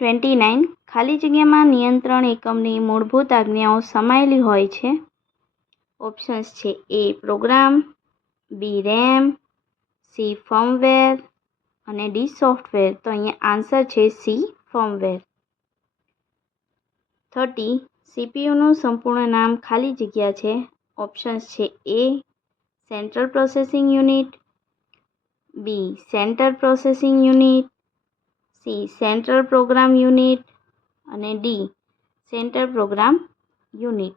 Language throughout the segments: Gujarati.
29 ખાલી જગ્યામાં નિયંત્રણ એકમની મૂળભૂત આજ્ઞાઓ સમાયેલી હોય છે. ઓપ્શન્સ છે એ પ્રોગ્રામ, બી રેમ, સી ફર્મવેર અને ડી સોફ્ટવેર. તો અહીંયા આન્સર છે સી ફર્મવેર. 30 સીપીયુનું સંપૂર્ણ નામ ખાલી જગ્યા છે. ઓપ્શન્સ છે A central processing unit, B centre processing unit, C central program unit અને ડી સેન્ટર પ્રોગ્રામ યુનિટ.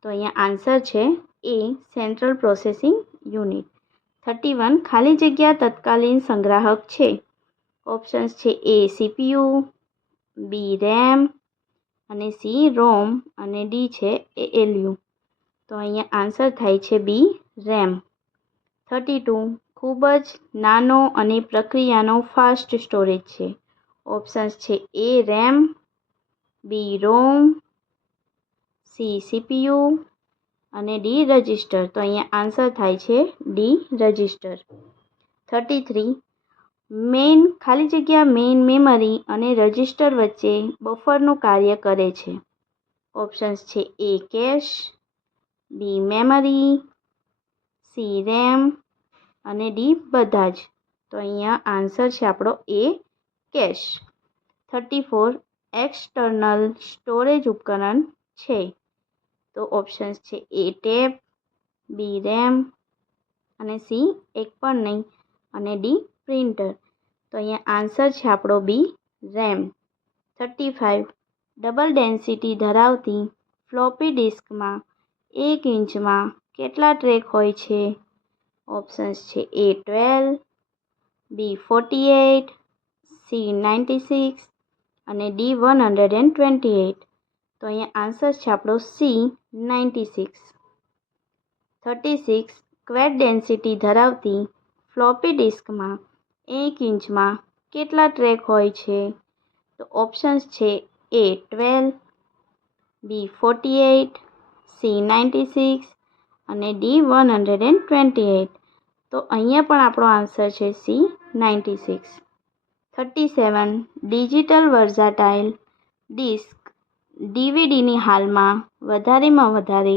તો અહીંયા આન્સર છે એ સેન્ટ્રલ પ્રોસેસિંગ યુનિટ. 31 ખાલી જગ્યા તત્કાલીન સંગ્રાહક છે. ઓપ્શન્સ છે એ સીપીયુ, બી રેમ અને સી રોમ અને ડી છે એએલયુ. તો અહીંયા આન્સર થાય છે બી રેમ. 32 ખૂબ જ નાનો અને પ્રક્રિયાનો ફાસ્ટ સ્ટોરેજ છે. ઓપ્શન્સ છે એ રેમ, બી રોમ, સી સીપીયુ અને ડી રજિસ્ટર. તો અહીંયા આન્સર થાય છે ડી રજિસ્ટર. 33 મેઇન ખાલી જગ્યા મેઇન મેમરી અને રજિસ્ટર વચ્ચે બફરનું કાર્ય કરે છે. ઓપ્શન્સ છે એ કેશ, બી મેમરી, સી રેમ અને ડી બધા જ. તો અહીંયા આન્સર છે આપણો એ કેશ. 34 એક્સટર્નલ સ્ટોરેજ ઉપકરણ છે. તો ઓપ્શન્સ છે એ ટેપ, બી રેમ અને સી એક પણ નહીં અને ડી પ્રિન્ટર. તો અહીંયા આન્સર છે આપણો બી રેમ. 35 ડબલ ડેન્સિટી ધરાવતી ફ્લોપી ડિસ્કમાં 1 ઇંચમાં કેટલા ટ્રેક હોય છે? ઓપ્શન્સ છે એ 12, બી 48, સી 96 અને ડી 128. તો અહીંયા આન્સર છે આપણો સી 96. 36 ક્વેડ ડેન્સિટી ધરાવતી ફ્લોપી ડિસ્કમાં 1 ઇંચમાં કેટલા ટ્રેક હોય છે? તો ઓપ્શન્સ છે એ 12, બી 48, સી 96 અને ડી 128. તો અહીંયા પણ આપણો આન્સર છે સી 96. 37 ડિજિટલ વર્સાટાઇલ ડિસ્ક ડીવીડીની હાલમાં વધારેમાં વધારે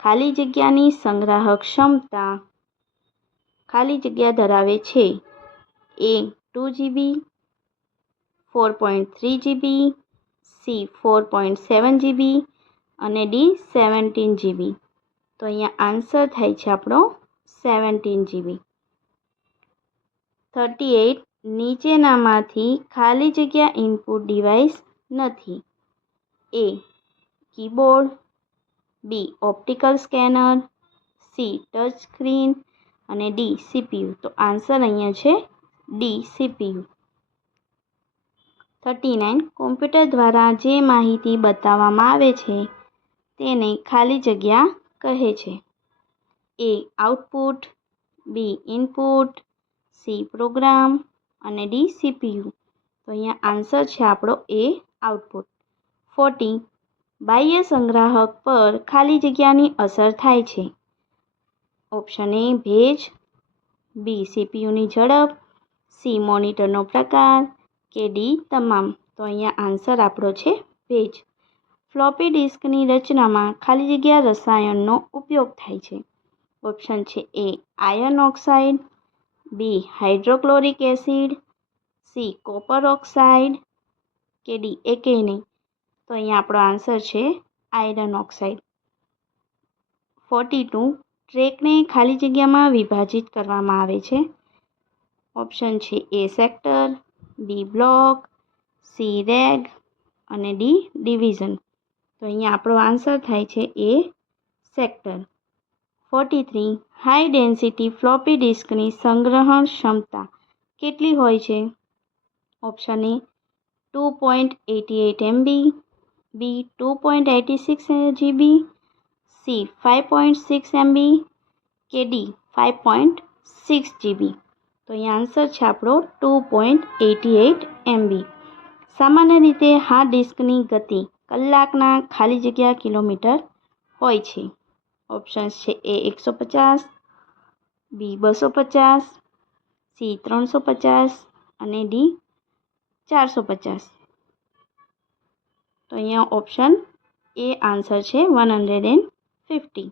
ખાલી જગ્યાની સંગ્રાહક ક્ષમતા ખાલી જગ્યા ધરાવે છે. એ 2 GB, 4.3 GB, સી 4.7 GB અને ડી 17 GB. તો અહીંયા આન્સર થાય છે આપણો 17 GB. 38 નીચેનામાંથી ખાલી જગ્યા ઇનપુટ ડિવાઇસ નથી. A keyboard, B optical scanner, C touch screen અને ડી સીપીયુ. તો આન્સર અહીંયા છે ડી સીપીયુ. 39 કોમ્પ્યુટર દ્વારા જે માહિતી બતાવવામાં આવે છે તેને ખાલી જગ્યા કહે છે. એ આઉટપુટ, બી ઇનપુટ, સી પ્રોગ્રામ અને ડી સીપીયુ. તો અહીંયા આન્સર છે આપણો એ આઉટપુટ. 40 બાહ્ય સંગ્રાહક પર ખાલી જગ્યાની અસર થાય છે. ઓપ્શન એ ભેજ, બી સીપીયુની ઝડપ, સી મોનિટરનો પ્રકાર કે ડી તમામ. તો અહીંયા આન્સર આપણો છે ભેજ. ફ્લોપી ડિસ્કની રચનામાં ખાલી જગ્યા રસાયણનો ઉપયોગ થાય છે. ઓપ્શન છે A iron oxide, B hydrochloric acid, C copper oxide કે ડી એકેય નહીં. તો અહીંયા આપણો આન્સર છે આયર્ન ઓક્સાઇડ. 42 ટ્રેકને ખાલી જગ્યામાં વિભાજિત કરવામાં આવે છે. ઓપ્શન છે A sector, B block, C રેગ અને ડી ડિવિઝન. તો અહીંયા આપણો આન્સર થાય છે A sector. 43 high density floppy ડિસ્કની સંગ્રહણ ક્ષમતા કેટલી હોય છે? Option A 2.88 MB, B 2.86 GB, C 5.6 MB કે ડી 5.6 GB. તો અહીંયા આન્સર છે આપણો 2.88 MB. સામાન્ય રીતે હાર્ડ ડિસ્કની ગતિ કલાકના ખાલી જગ્યા કિલોમીટર હોય છે. ઓપ્શન્સ છે એ 150, બી 250, સી 350 અને ડી 450. તો અહીંયા ઓપ્શન એ આન્સર છે 150.